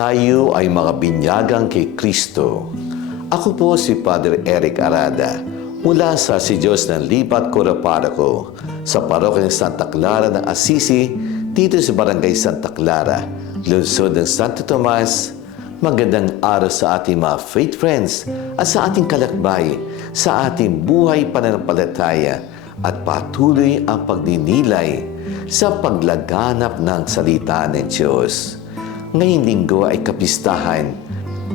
Tayo ay mga binyagang kay Kristo. Ako po si Father Eric Arada mula sa Si Diyos ng Lipat Coroparaco sa Parokya ng Santa Clara ng Assisi dito sa Barangay Santa Clara, lungsod ng Santo Tomas. Magandang araw sa ating mga faith friends at sa ating kalakbay sa ating buhay pananampalataya at patuloy ang pagdinilay sa paglaganap ng salita ng Diyos. Ngayong linggo ay kapistahan,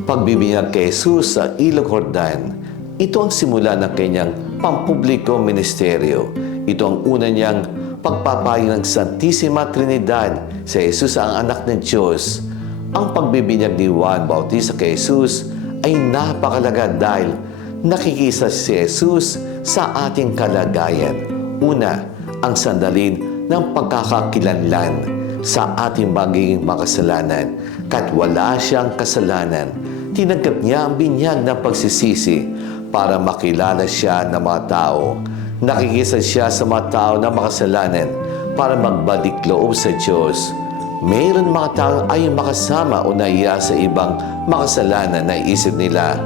pagbibinyag kay Jesus sa Ilog Jordan. Ito ang simula ng kanyang pampubliko ministeryo. Ito ang una niyang pagpapayo ng Santissima Trinidad sa Jesus ang anak ng Diyos. Ang pagbibinyag ni Juan Bautista kay Jesus ay napakalaga dahil nakikisa si Jesus sa ating kalagayan. Una, ang sandalin ng pagkakakilanlan sa ating magiging makasalanan. Kahit wala siyang kasalanan, tinanggap niya ang binyag ng pagsisisi para makilala siya ng mga tao. Nakikisa siya sa mga tao na makasalanan para magbalik loob sa Diyos. Mayroon mga tao ay makasama o naiya sa ibang makasalanan na isip nila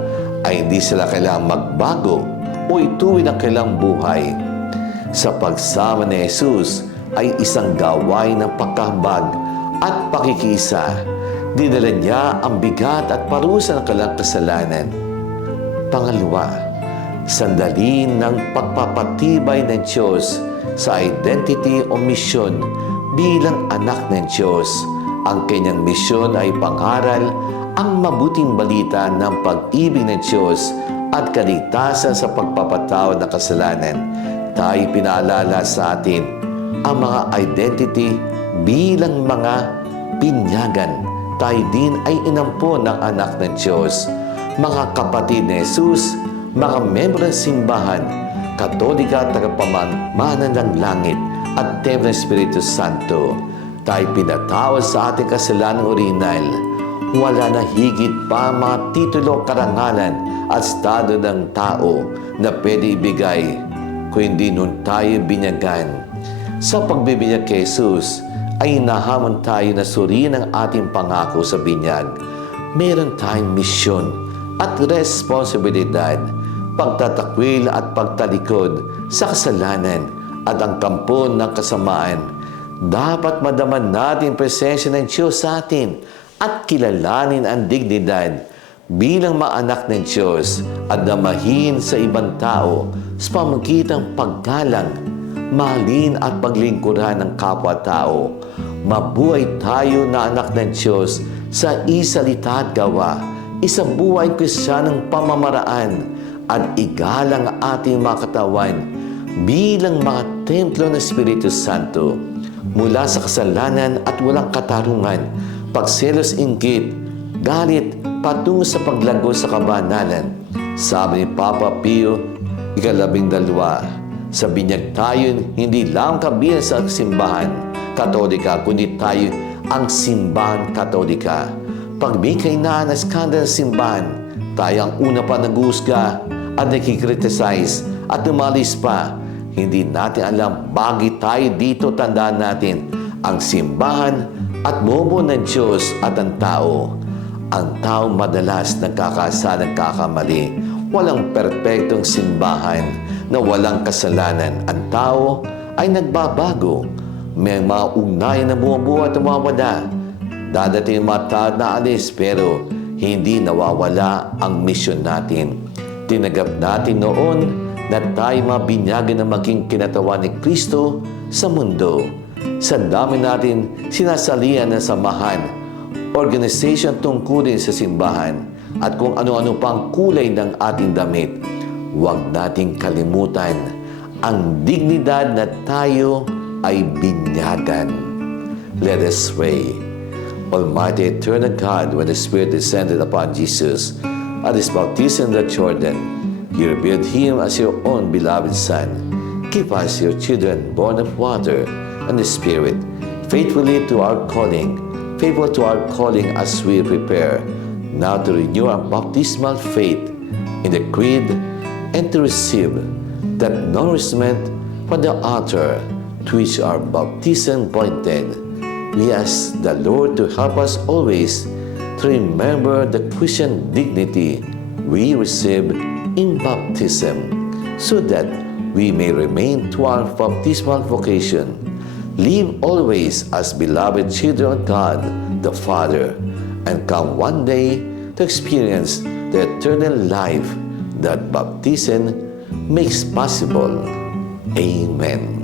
ay hindi sila kailangang magbago o ituwid ang kailang buhay. Sa pagsama ni Jesus ay isang gawain ng pagkahambag at pakikisa. Dinala niya ang bigat at parusa ng kailang kasalanan. Pangalawa, sandalin ng pagpapatibay ng Diyos sa identity o misyon bilang anak ng Diyos. Ang kanyang misyon ay pangaral ang mabuting balita ng pag-ibig ng Diyos at kaligtasan sa pagpapatawad ng kasalanan. Tayo pinaalala sa atin ang mga identity bilang mga binyagan. Tayo din ay inampon ng anak ng Diyos. Mga kapatid ni Jesus, mga membro ng simbahan, Katolika at tagapamana ng langit at Templo ng Espiritu Santo. Tayo pinatawad sa ating kasalanang orihinal. Wala na higit pa mga titulo, karangalan at estado ng tao na pwede ibigay kung hindi nun tayo binyagan. Sa pagbibinyag kay Jesus, ay nahamon tayo na suriin ang ating pangako sa binyag. Meron tayong misyon at responsibilidad, pagtatakwil at pagtalikod sa kasalanan at ang kampon ng kasamaan. Dapat madaman natin presensya ng Diyos sa atin at kilalanin ang dignidad bilang mga anak ng Diyos at damahin sa ibang tao sa pamamagitan ng paggalang, mahalin at paglingkuran ng kapwa-tao. Mabuhay tayo na anak ng Diyos sa isalita at gawa, isang buhay Kristiyanong pamamaraan at igalang ang ating mga katawan bilang mga templo ng Espiritu Santo mula sa kasalanan at walang katarungan, pagselos, inggit, galit, patungo sa paglago sa kabanalan. Sabi ni Papa Pio ika-12, sa binyag tayo hindi lang kabilang sa simbahan Katolika, kundi tayo ang simbahan Katolika. Pag may kainaan na skandal ng simbahan, tayo ang una pa nag-uusga at nakikriticize at umalis pa. Hindi natin alam, bagay tayo dito, tandaan natin ang simbahan at bobo ng Diyos at ang tao. Ang tao madalas nagkakasala, nagkakamali. Walang perpektong simbahan na walang kasalanan. Ang tao ay nagbabago. May mga ugnayan na bumubuhat at mawawala. Dadating ang mga tao na alis pero hindi nawawala ang misyon natin. Tinagap natin noon na tayo mabinyagan na maging kinatawan ni Kristo sa mundo. Sa dami natin sinasalihan ng samahan, organization tungkulin sa simbahan, at kung ano-ano pang kulay ng ating damit. Huwag nating kalimutan ang dignidad na tayo ay binyagan. Let us pray. Almighty eternal God, when the Spirit descended upon Jesus at his baptism in the Jordan, you revealed him as your own beloved Son. Keep us, your children, born of water and the Spirit, faithfully to our calling, faithful to our calling as we prepare now to renew our baptismal faith in the Creed and to receive that nourishment from the altar to which our baptism pointed. We ask the Lord to help us always to remember the Christian dignity we receive in baptism, so that we may remain to our baptismal vocation, live always as beloved children of God the Father, and come one day to experience the eternal life that baptism makes possible. Amen.